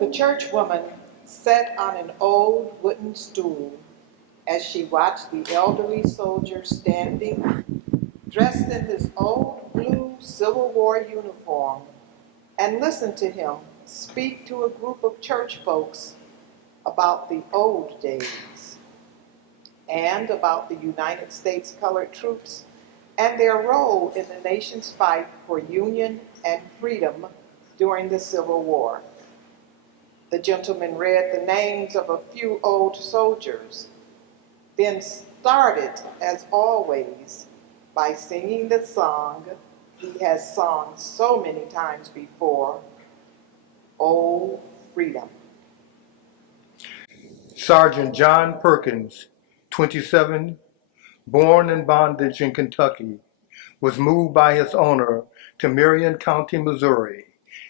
The churchwoman sat on an old wooden stool as she watched the elderly soldier standing, dressed in his old blue Civil War uniform, and listened to him speak to a group of church folks about the old days and about the United States colored troops and their role in the nation's fight for union and freedom during the Civil War. The gentleman read the names of a few old soldiers, then started, as always, by singing the song he has sung so many times before, "Oh, Freedom." Sergeant John Perkins, 27, born in bondage in Kentucky, was moved by his owner to Marion County, Missouri,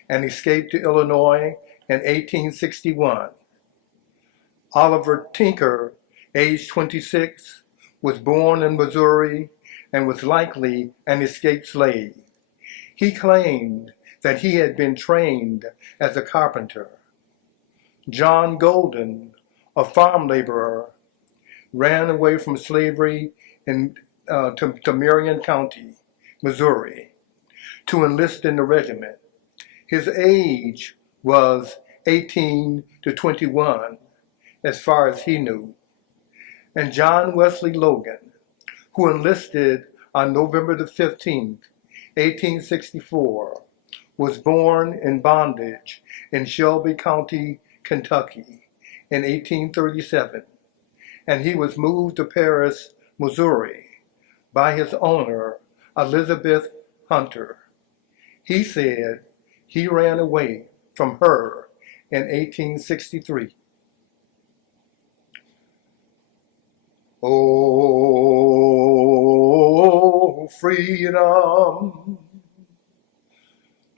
and escaped to Illinois in 1861. Oliver Tinker, age 26, was born in Missouri and was likely an escaped slave. He claimed that he had been trained as a carpenter. John Golden, a farm laborer, ran away from slavery to Marion County, Missouri, to enlist in the regiment. His age was 18 to 21, as far as he knew. And John Wesley Logan, who enlisted on November the 15th, 1864, was born in bondage in Shelby County, Kentucky in 1837, and he was moved to Paris, Missouri by his owner, Elizabeth Hunter. He said he ran away from her in 1863. Oh, freedom.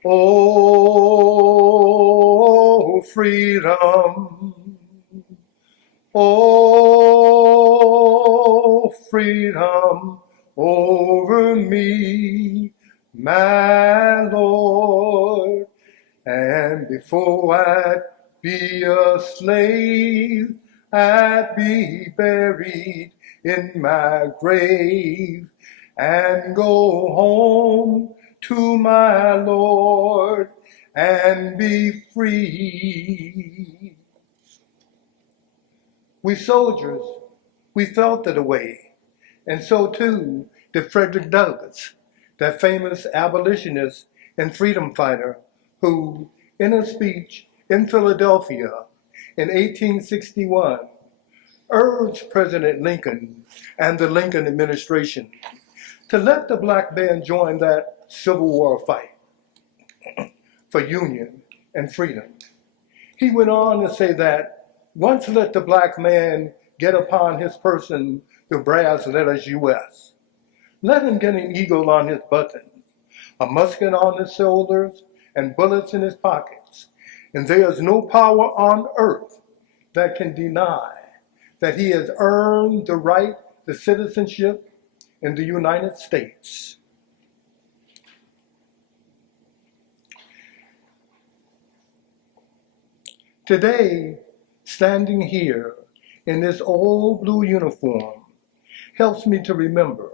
Oh, freedom. Oh, freedom over me, my Lord. And before I'd be a slave, I'd be buried in my grave and go home to my Lord and be free. We soldiers, we felt it away, and so too did Frederick Douglass, that famous abolitionist and freedom fighter who, in a speech in Philadelphia in 1861, urged President Lincoln and the Lincoln administration to let the black man join that Civil War fight for union and freedom. He went on to say that once let the black man get upon his person the brass letters U.S. Let him get an eagle on his button, a musket on his shoulders, and bullets in his pockets, and there is no power on earth that can deny that he has earned the right to citizenship in the United States. Today, standing here in this old blue uniform helps me to remember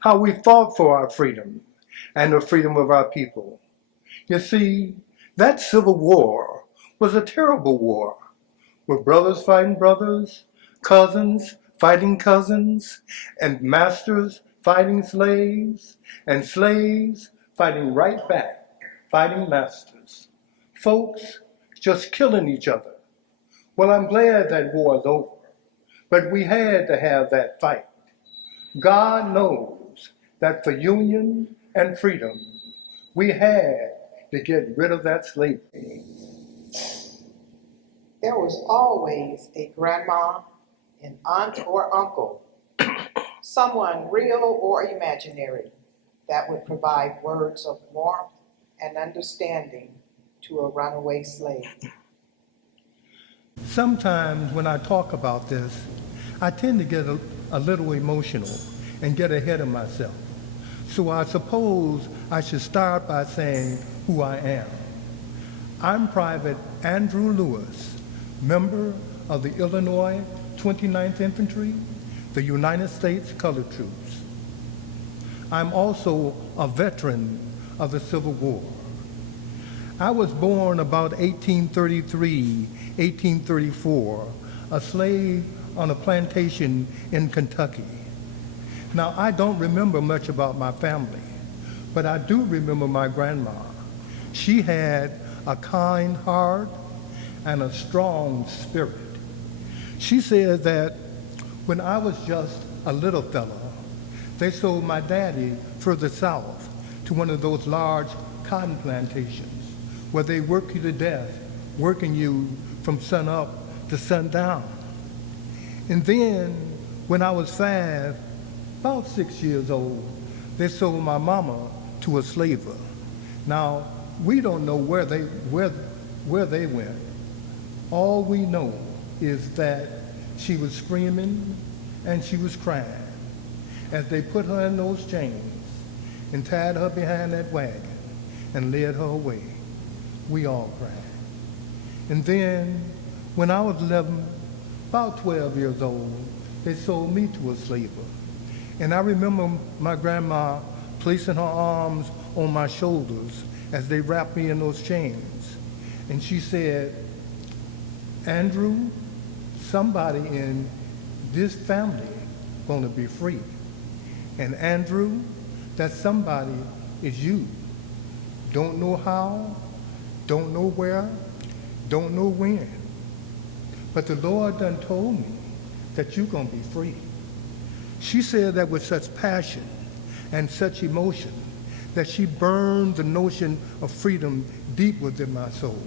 how we fought for our freedom and the freedom of our people. You see, that Civil War was a terrible war, with brothers fighting brothers, cousins fighting cousins, and masters fighting slaves, and slaves fighting right back, fighting masters. Folks just killing each other. Well, I'm glad that war is over, but we had to have that fight. God knows that for union and freedom, we had to get rid of that slavery. There was always a grandma, an aunt or uncle, someone real or imaginary, that would provide words of warmth and understanding to a runaway slave. Sometimes when I talk about this, I tend to get a little emotional and get ahead of myself. So I suppose I should start by saying who I am. I'm Private Andrew Lewis, member of the Illinois 29th Infantry, the United States Colored Troops. I'm also a veteran of the Civil War. I was born about 1833, 1834, a slave on a plantation in Kentucky. Now, I don't remember much about my family, but I do remember my grandma. She had a kind heart and a strong spirit. She said that when I was just a little fella, they sold my daddy further south to one of those large cotton plantations where they work you to death, working you from sun up to sundown. And then when I was 5, about 6 years old, they sold my mama to a slaver. Now, we don't know where they went. All we know is that she was screaming and she was crying as they put her in those chains and tied her behind that wagon and led her away. We all cried. And then, when I was 11, about 12 years old, they sold me to a slaver. And I remember my grandma placing her arms on my shoulders as they wrapped me in those chains. And she said, Andrew, somebody in this family gonna be free. And Andrew, that somebody is you. Don't know how, don't know where, don't know when. But the Lord done told me that you're gonna be free. She said that with such passion and such emotion that she burned the notion of freedom deep within my soul.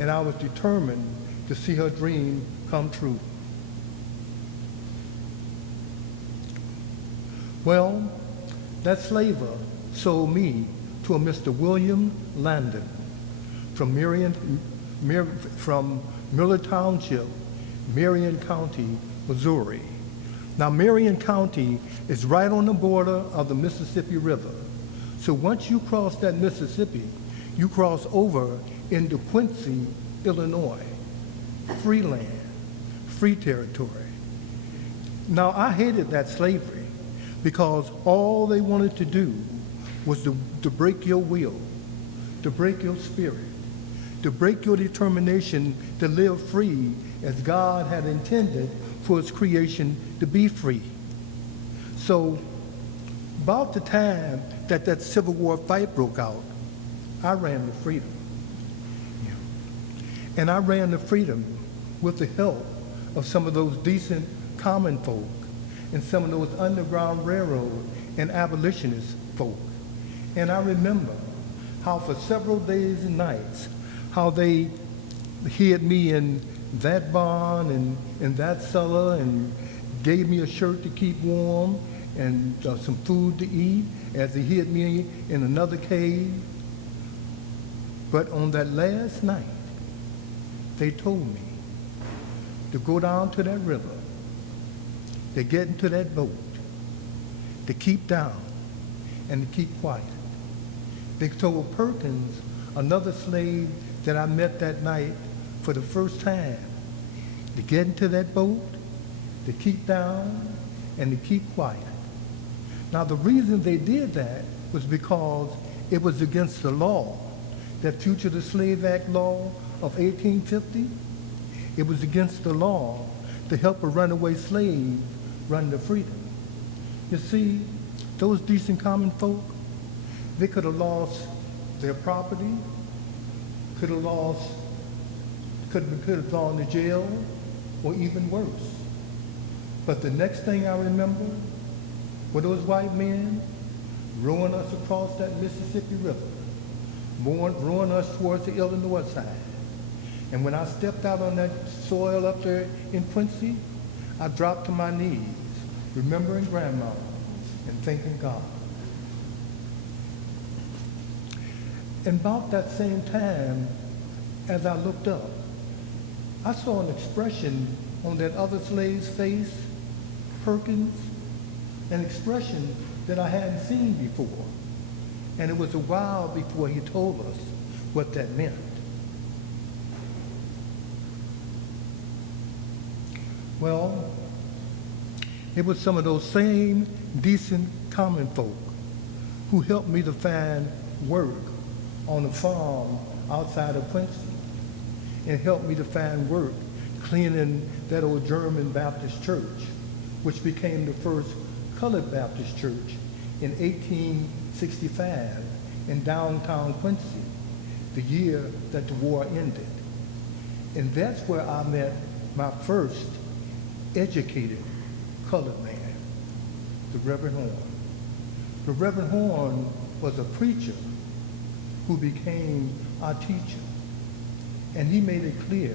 And I was determined to see her dream come true. Well, that slaver sold me to a Mr. William Landon from Miller Township, Marion County, Missouri. Now, Marion County is right on the border of the Mississippi River. So once you cross that Mississippi, you cross over into Quincy, Illinois, free land, free territory. Now, I hated that slavery because all they wanted to do was to break your will, to break your spirit, to break your determination to live free as God had intended for his creation to be free. So about the time that Civil War fight broke out, I ran to freedom. And I ran to freedom with the help of some of those decent common folk and some of those Underground Railroad and abolitionist folk. And I remember how for several days and nights, how they hid me in that barn and in that cellar and gave me a shirt to keep warm and some food to eat as they hid me in another cave. But on that last night, they told me to go down to that river, to get into that boat, to keep down and to keep quiet. They told Perkins, another slave that I met that night for the first time, to get into that boat, to keep down and to keep quiet. Now, the reason they did that was because it was against the law, that Fugitive Slave Act law of 1850. It was against the law to help a runaway slave run to freedom. You see, those decent common folk, they could have lost their property, could have gone to jail, or even worse. But the next thing I remember were those white men rowing us across that Mississippi River, rowing us towards the Illinois side. And when I stepped out on that soil up there in Quincy, I dropped to my knees, remembering Grandma and thanking God. And about that same time, as I looked up, I saw an expression on that other slave's face, Perkins, an expression that I hadn't seen before. And it was a while before he told us what that meant. Well, it was some of those same decent common folk who helped me to find work on the farm outside of Quincy and helped me to find work cleaning that old German Baptist church, which became the first colored Baptist church in 1865 in downtown Quincy, the year that the war ended. And that's where I met my first educated colored man, the Reverend Horn. The Reverend Horn was a preacher who became our teacher. And he made it clear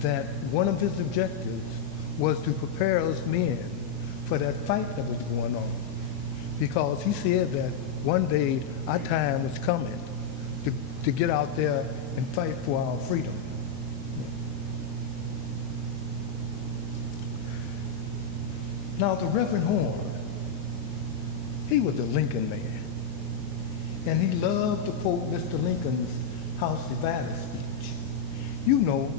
that one of his objectives was to prepare us men for that fight that was going on. Because he said that one day our time was coming to get out there and fight for our freedom. Now, the Reverend Horn, he was a Lincoln man, and he loved to quote Mr. Lincoln's House Divided speech. You know,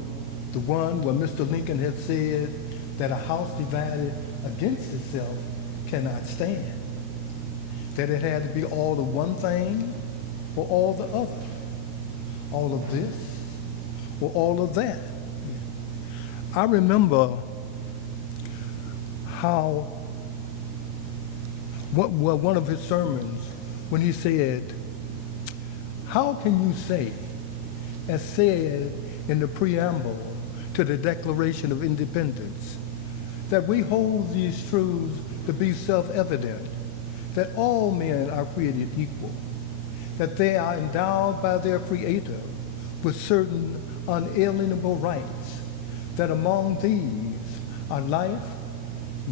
the one where Mr. Lincoln had said that a house divided against itself cannot stand, that it had to be all the one thing or all the other, all of this or all of that. I remember how one of his sermons when he said, "How can you say, as said in the preamble to the Declaration of Independence, that we hold these truths to be self-evident, that all men are created equal, that they are endowed by their Creator with certain unalienable rights, that among these are life,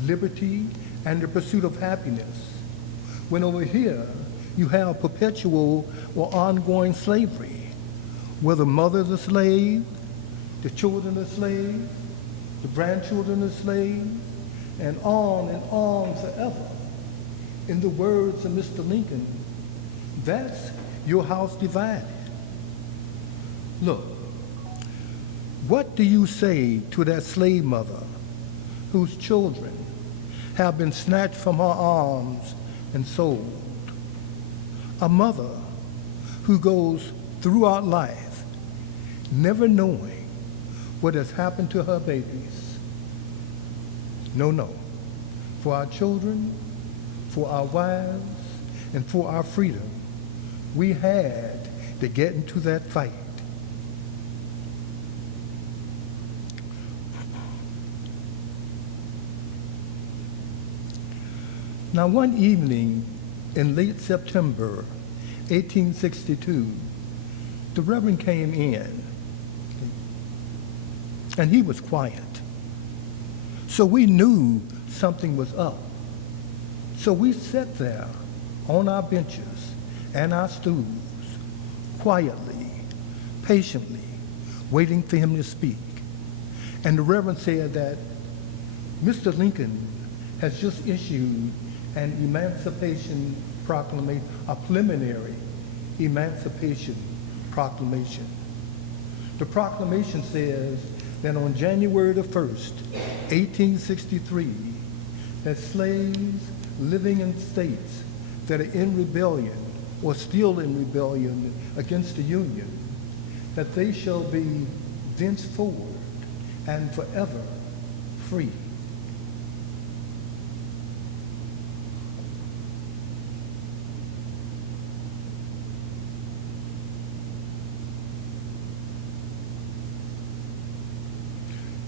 liberty, and the pursuit of happiness, when over here you have perpetual or ongoing slavery, where the mother's a slave, the children are slaves, the grandchildren are slaves, and on forever. In the words of Mr. Lincoln, that's your house divided." Look, what do you say to that slave mother whose children have been snatched from her arms and sold? A mother who goes throughout life never knowing what has happened to her babies. No. For our children, for our wives, and for our freedom, we had to get into that fight. Now, one evening in late September 1862, the Reverend came in, and he was quiet. So we knew something was up. So we sat there on our benches and our stools, quietly, patiently, waiting for him to speak. And the Reverend said that Mr. Lincoln has just issued an emancipation proclamation, a preliminary emancipation proclamation. The proclamation says that on January the 1st, 1863, that slaves living in states that are in rebellion or still in rebellion against the Union, that they shall be thenceforward and forever free.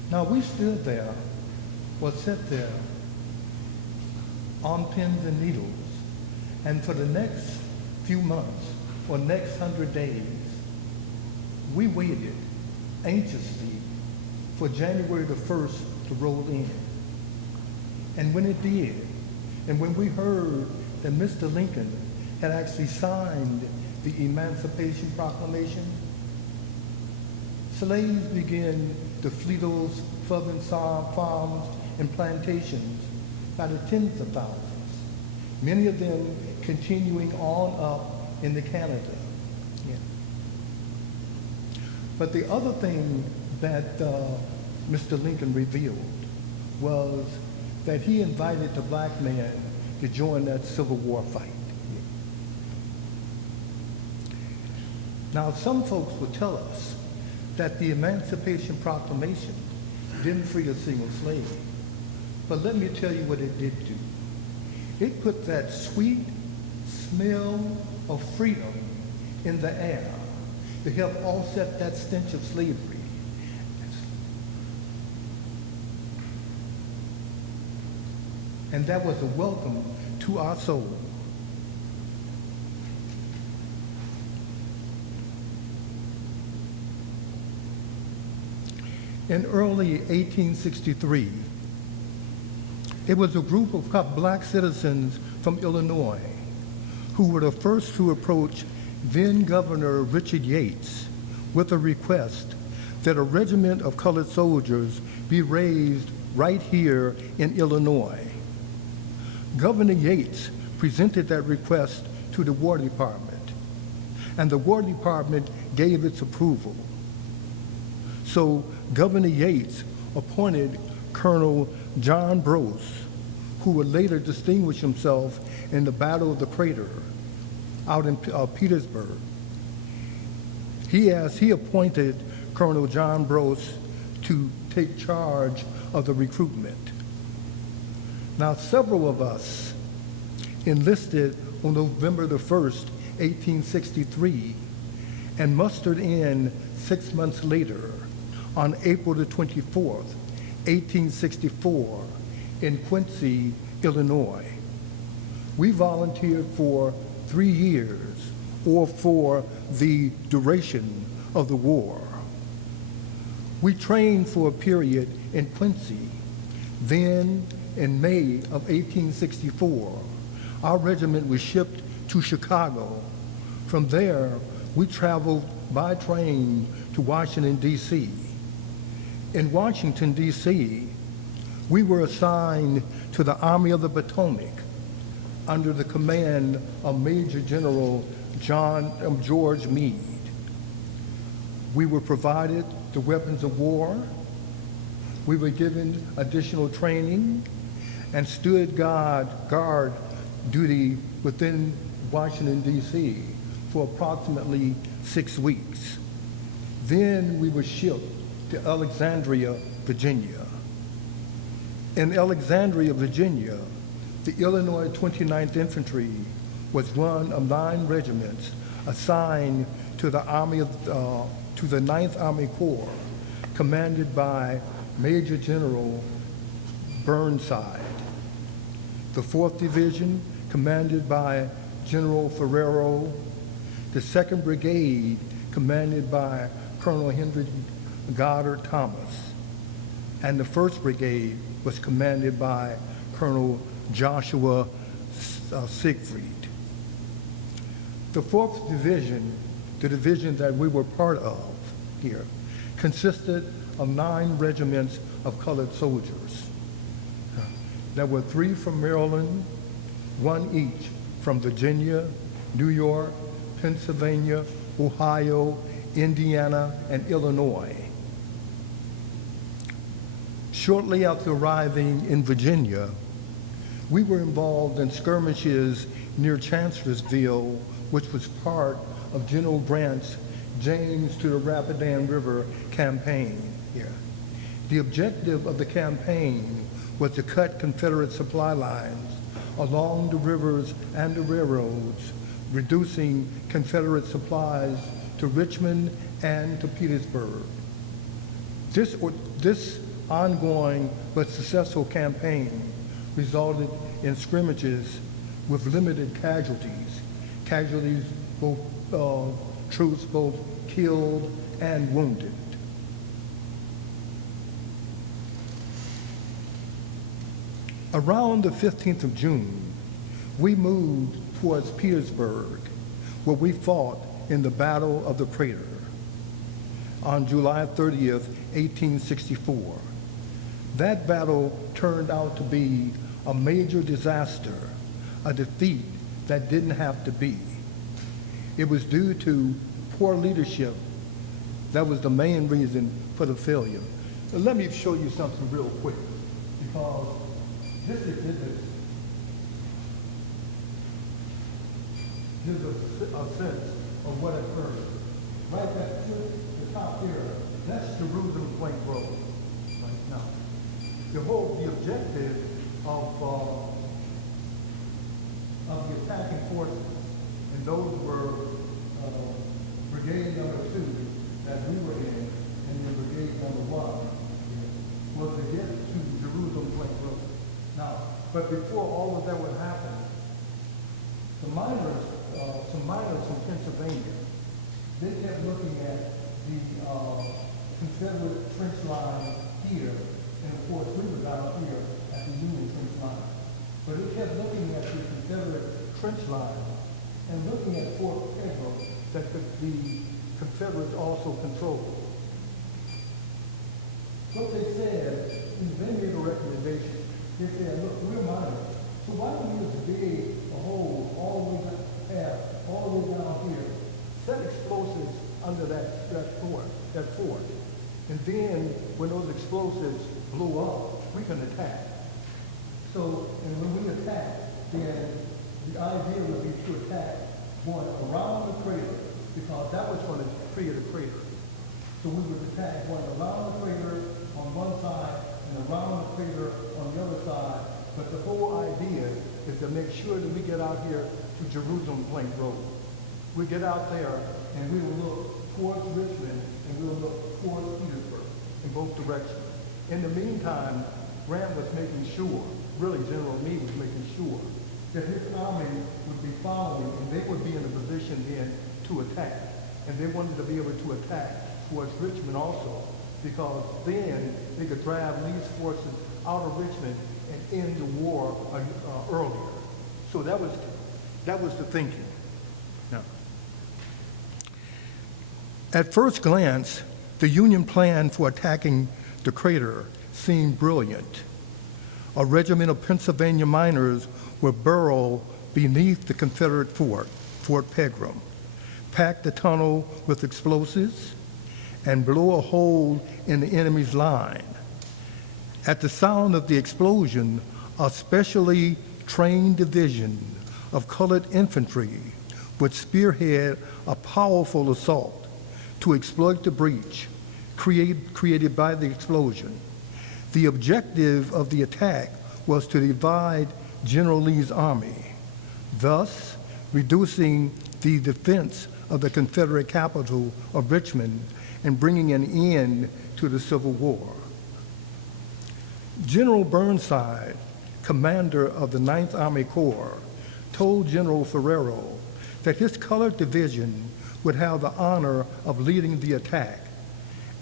Now we stood there, or sat there, on pins and needles, and for the next few months, or next 100 days, we waited anxiously for January the 1st to roll in. And when it did, and when we heard that Mr. Lincoln had actually signed the Emancipation Proclamation, slaves began to flee those southern farms and plantations by the tens of thousands, many of them continuing on up into Canada. Yeah. But the other thing that Mr. Lincoln revealed was that he invited the black man to join that Civil War fight. Now, some folks will tell us that the Emancipation Proclamation didn't free a single slave. But let me tell you what it did do. It put that sweet smell of freedom in the air to help offset that stench of slavery. And that was a welcome to our soul. In early 1863, it was a group of black citizens from Illinois who were the first to approach then Governor Richard Yates with a request that a regiment of colored soldiers be raised right here in Illinois. Governor Yates presented that request to the War Department, and the War Department gave its approval. So Governor Yates appointed Colonel John Brose, who would later distinguish himself in the Battle of the Crater out in Petersburg. He appointed Colonel John Brose to take charge of the recruitment. Now, several of us enlisted on November the 1st, 1863, and mustered in 6 months later on April the 24th, 1864, in Quincy, Illinois. We volunteered for 3 years, or for the duration of the war. We trained for a period in Quincy. Then, in May of 1864, our regiment was shipped to Chicago. From there, we traveled by train to Washington, D.C. In Washington, D.C., we were assigned to the Army of the Potomac under the command of Major General George Meade. We were provided the weapons of war. We were given additional training and stood guard duty within Washington, D.C. for approximately 6 weeks. Then we were shipped to Alexandria, Virginia. In Alexandria, Virginia, the Illinois 29th Infantry was one of 9 regiments assigned to the to the 9th Army Corps, commanded by Major General Burnside. The 4th Division, commanded by General Ferrero. The 2nd Brigade, commanded by Colonel Henry Goddard Thomas. And the 1st Brigade was commanded by Colonel Joshua Siegfried. The 4th Division, the division that we were part of here, consisted of 9 regiments of colored soldiers. There were 3 from Maryland, 1 each from Virginia, New York, Pennsylvania, Ohio, Indiana, and Illinois. Shortly after arriving in Virginia, we were involved in skirmishes near Chancellorsville, which was part of General Grant's James to the Rapidan River campaign here. The objective of the campaign was to cut Confederate supply lines along the rivers and the railroads, reducing Confederate supplies to Richmond and to Petersburg. This ongoing but successful campaign resulted in scrimmages with limited casualties, both troops both killed and wounded. Around the 15th of June, we moved towards Petersburg, where we fought in the Battle of the Crater on July 30th, 1864. That battle turned out to be a major disaster, a defeat that didn't have to be. It was due to poor leadership. That was the main reason for the failure. Let me show you something real quick. because this exhibit gives a sense of what occurred. Right at the top here, that's Jerusalem Plank Road right now. The objective of the attacking forces, and those were Brigade Number 2 that we were in, and then Brigade Number 1, was to get to Jerusalem Plank Road. Now, but before all of that would happen, some miners from Pennsylvania, they kept looking at the Confederate trench line here, and of course we were down here at the Union trench line. But they kept looking at the Confederate trench line and looking at Fort Pegram that the Confederates also controlled. What they said, they made a recommendation. They said, look, we're miners, so why don't we just dig a hole all the way down here, set explosives under that fort, and then when those explosives blow up, we can attack. So, and when we attack, then the idea would be to attack going around the crater, because that was going to create a crater. So we would attack going around the crater on one side and around the crater on the other side. But the whole idea is to make sure that we get out here to Jerusalem Plank Road. We get out there and we will look towards Richmond and we will look towards Petersburg in both directions. In the meantime, Grant was making sure, really General Meade was making sure, that his army would be following and they would be in a position then to attack. And they wanted to be able to attack towards Richmond also, because then they could drive Lee's forces out of Richmond and end the war earlier. So that was the thinking. Now, at first glance, the Union plan for attacking the crater seemed brilliant. A regiment of Pennsylvania miners would burrow beneath the Confederate fort, Fort Pegram, pack the tunnel with explosives, and blow a hole in the enemy's line. At the sound of the explosion, a specially trained division of colored infantry would spearhead a powerful assault to exploit the breach created by the explosion. The objective of the attack was to divide General Lee's army, thus reducing the defense of the Confederate capital of Richmond and bringing an end to the Civil War. General Burnside, commander of the 9th Army Corps, told General Ferrero that his colored division would have the honor of leading the attack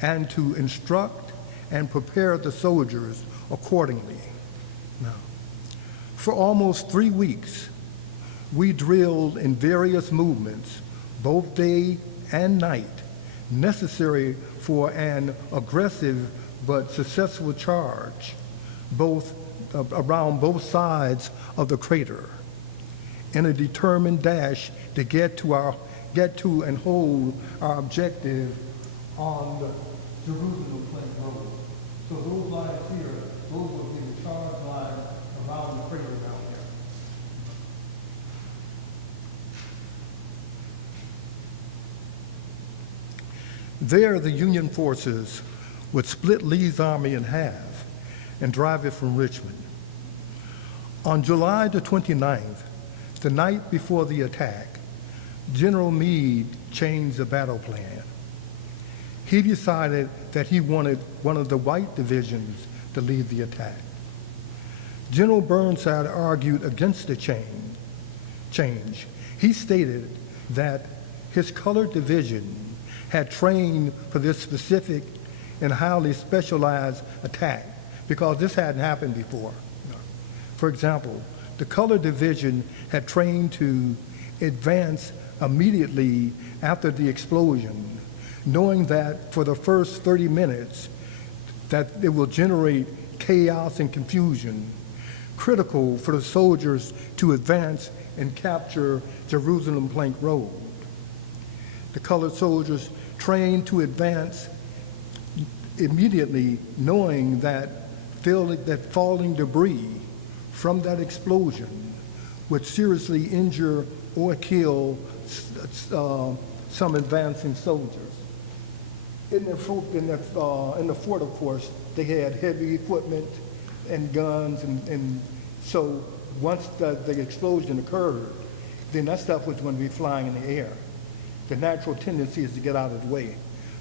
and to instruct and prepare the soldiers accordingly. Now, for almost 3 weeks, we drilled in various movements, both day and night, necessary for an aggressive but successful charge, around both sides of the crater, in a determined dash to get to and hold our objective on the Jerusalem Plank Road. So those lines here, those will be the charge lines around the crater down there. There, the Union forces would split Lee's army in half and drive it from Richmond. On July the 29th, the night before the attack, General Meade changed the battle plan. He decided that he wanted one of the white divisions to lead the attack. General Burnside argued against the change. He stated that his colored division had trained for this specific and highly specialized attack because this hadn't happened before. For example, the colored division had trained to advance immediately after the explosion, knowing that for the first 30 minutes that it will generate chaos and confusion, critical for the soldiers to advance and capture Jerusalem Plank Road. The colored soldiers trained to advance immediately, knowing that felt that falling debris from that explosion would seriously injure or kill some advancing soldiers. In the fort, of course, they had heavy equipment and guns, and so once the explosion occurred, then that stuff was going to be flying in the air. The natural tendency is to get out of the way.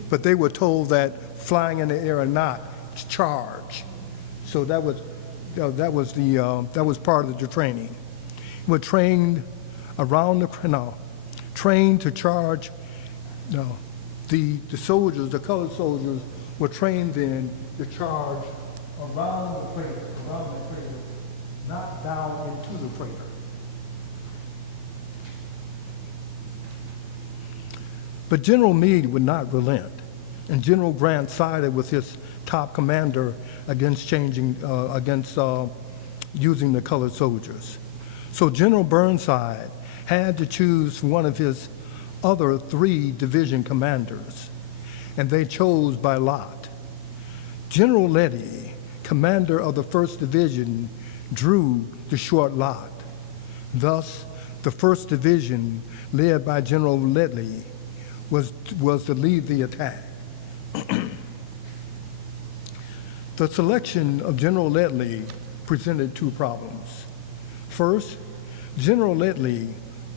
But they were told that flying in the air or not, charge. So that was part of the training. We're trained trained to charge. The soldiers, the colored soldiers, were trained then to charge around the crater, not down into the crater. But General Meade would not relent, and General Grant sided with his top commander against using the colored soldiers. So General Burnside had to choose one of his other 3 division commanders, and they chose by lot. General Leddy, commander of the 1st Division, drew the short lot. Thus, the 1st Division, led by General Leddy, was to lead the attack. The selection of General Ledley presented 2 problems. First, General Ledley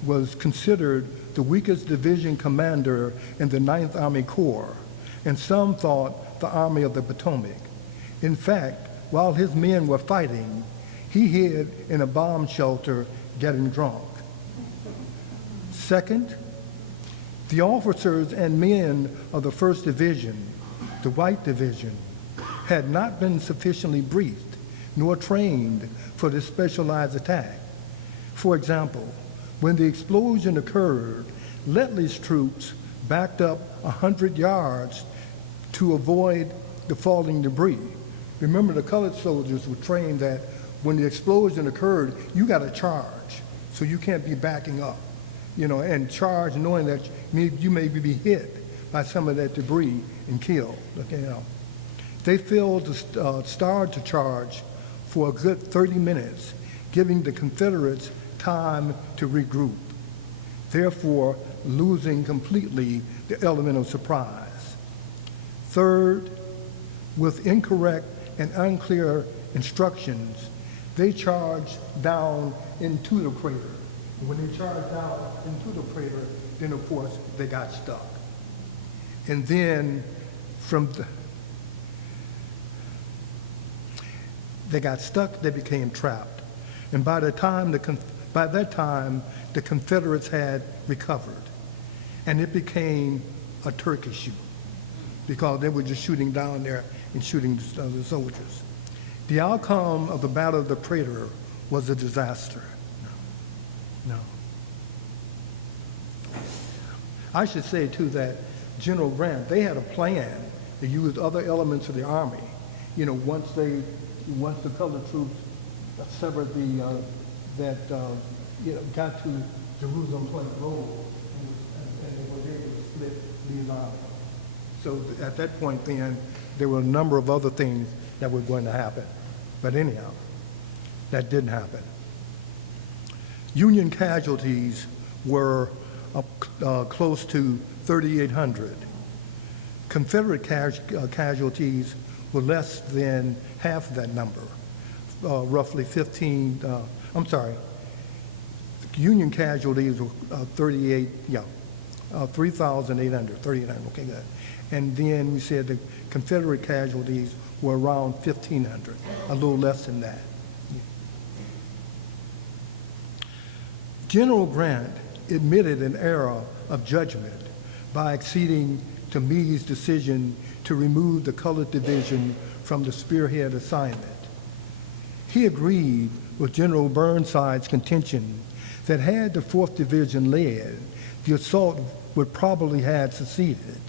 was considered the weakest division commander in the 9th Army Corps, and some thought the Army of the Potomac. In fact, while his men were fighting, he hid in a bomb shelter getting drunk. Second, the officers and men of the 1st Division, the White Division, had not been sufficiently briefed nor trained for this specialized attack. For example, when the explosion occurred, Ledley's troops backed up 100 yards to avoid the falling debris. Remember, the colored soldiers were trained that when the explosion occurred, you got to charge, so you can't be backing up, and charge knowing that you may be hit by some of that debris and killed. They failed to start to charge for a good 30 minutes, giving the Confederates time to regroup, therefore losing completely the element of surprise. Third, with incorrect and unclear instructions, they charged down into the crater. And when they charged down into the crater, then of course they got stuck. And then they got stuck, they became trapped. And by that time, the Confederates had recovered. And it became a turkey shoot because they were just shooting down there and shooting the soldiers. The outcome of the Battle of the Crater was a disaster. No. I should say, too, that General Grant, they had a plan to use other elements of the Army. Once the colored troops severed got to Jerusalem Point Road, and they were able to split these armies. So at that point then, there were a number of other things that were going to happen. But anyhow, that didn't happen. Union casualties were close to 3,800. Confederate casualties were less than half that number, roughly 15, Union casualties were 3,800, okay, good. And then we said the Confederate casualties were around 1,500, a little less than that. General Grant admitted an error of judgment by acceding to Meade's decision to remove the colored division from the spearhead assignment. He agreed with General Burnside's contention that had the 4th Division led, the assault would probably have succeeded.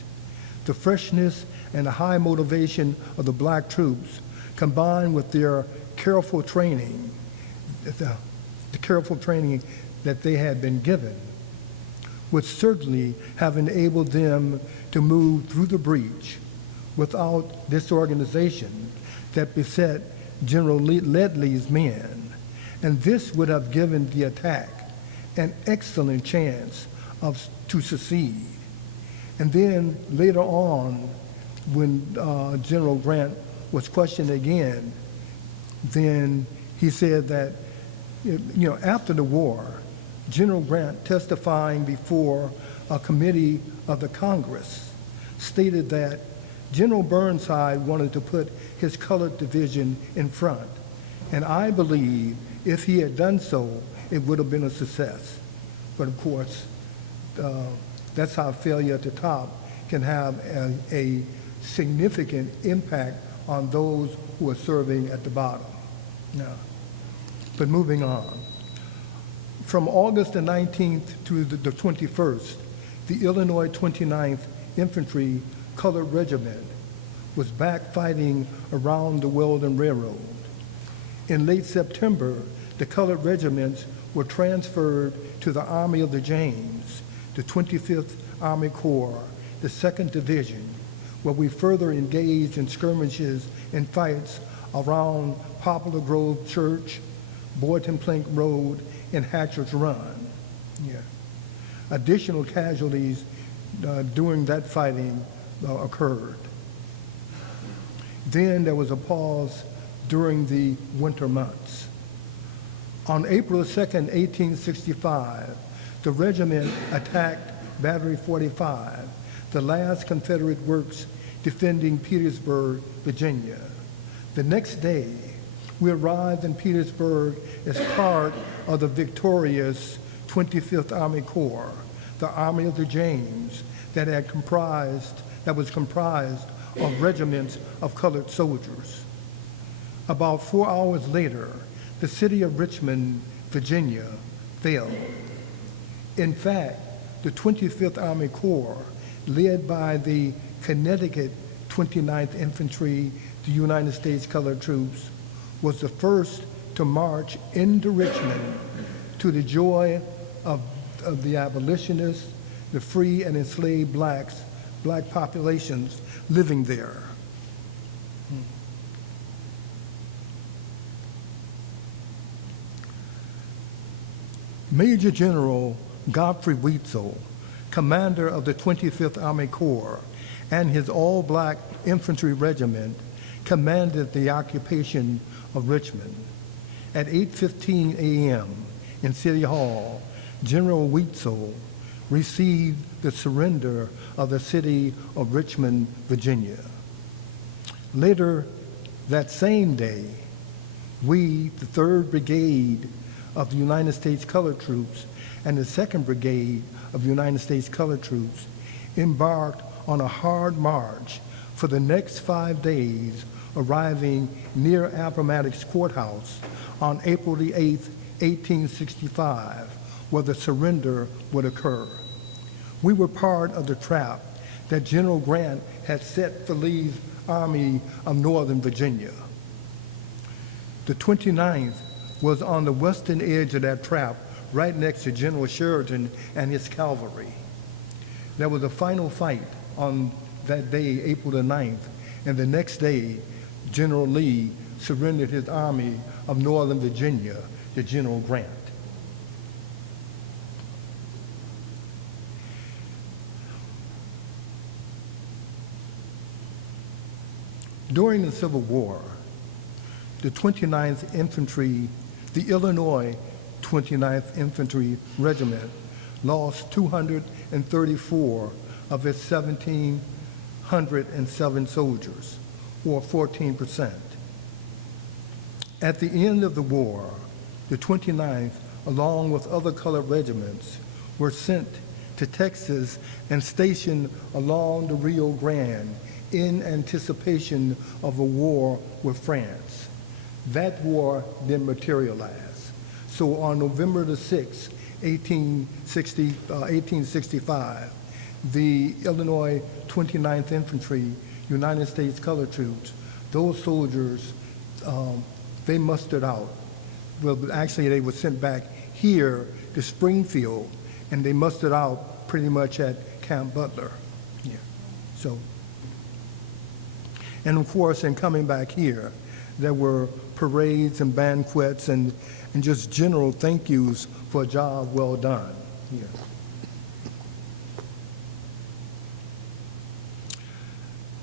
The freshness and the high motivation of the black troops, combined with their careful training, the careful training that they had been given, would certainly have enabled them to move through the breach without disorganization that beset General Ledley's men, and this would have given the attack an excellent chance to succeed. And then later on, when General Grant was questioned again, then he said that, after the war, General Grant, testifying before a committee of the Congress, stated that General Burnside wanted to put his colored division in front, and I believe if he had done so, it would have been a success. But of course, that's how failure at the top can have a significant impact on those who are serving at the bottom. Now, but moving on. From August the 19th to the 21st, the Illinois 29th Infantry Colored Regiment was back fighting around the Weldon Railroad. In late September, the colored regiments were transferred to the Army of the James, the 25th Army Corps, the 2nd Division, where we further engaged in skirmishes and fights around Poplar Grove Church, Boynton Plank Road, and Hatcher's Run. Yeah. Additional casualties during that fighting occurred. Then there was a pause during the winter months. On April 2nd, 1865, the regiment attacked Battery 45, the last Confederate works defending Petersburg, Virginia. The next day, we arrived in Petersburg as part of the victorious 25th Army Corps, the Army of the James, that was comprised of regiments of colored soldiers. About 4 hours later, the city of Richmond, Virginia, fell. In fact, the 25th Army Corps, led by the Connecticut 29th Infantry, the United States Colored Troops, was the first to march into Richmond to the joy of the abolitionists, the free and enslaved black populations living there. Major General Godfrey Weitzel, commander of the 25th Army Corps, and his all-black infantry regiment commanded the occupation of Richmond. At 8:15 a.m. in City Hall, General Weitzel received the surrender of the city of Richmond, Virginia. Later that same day, we, the 3rd Brigade of the United States Colored Troops and the 2nd Brigade of the United States Colored Troops, embarked on a hard march for the next 5 days, arriving near Appomattox Courthouse on April the 8th, 1865, where the surrender would occur. We were part of the trap that General Grant had set for Lee's Army of Northern Virginia. The 29th was on the western edge of that trap, right next to General Sheridan and his cavalry. There was a final fight on that day, April the 9th, and the next day, General Lee surrendered his Army of Northern Virginia to General Grant. During the Civil War, the 29th Infantry, the Illinois 29th Infantry Regiment, lost 234 of its 1,707 soldiers, or 14%. At the end of the war, the 29th, along with other colored regiments, were sent to Texas and stationed along the Rio Grande in anticipation of a war with France. That war didn't materialize. So on November the 6th, 1865, the Illinois 29th Infantry, United States Colored Troops, those soldiers, they mustered out. Well, actually, they were sent back here to Springfield, and they mustered out pretty much at Camp Butler. Yeah. So, and of course, in coming back here, there were parades and banquets and just general thank yous for a job well done. Yeah.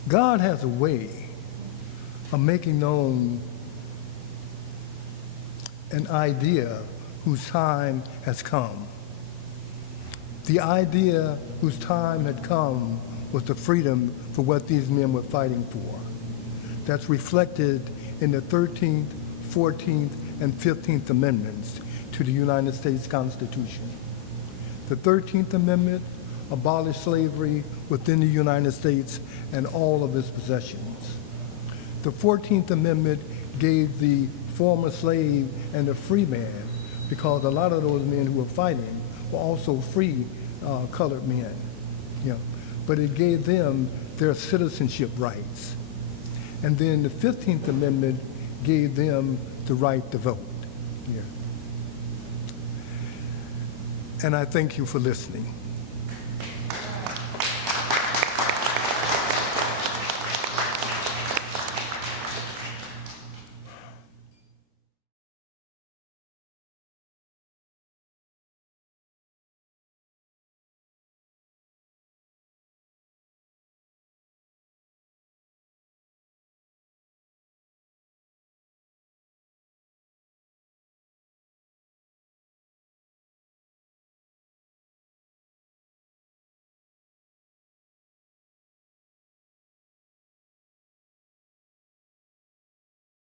God has a way of making known an idea whose time has come. The idea whose time had come was the freedom for what these men were fighting for. That's reflected in the 13th, 14th, and 15th Amendments to the United States Constitution. The 13th Amendment abolished slavery within the United States and all of its possessions. The 14th Amendment gave the former slave and the free man, because a lot of those men who were fighting were also free colored men. Yeah. But it gave them their citizenship rights. And then the 15th Amendment gave them the right to vote. Yeah. And I thank you for listening.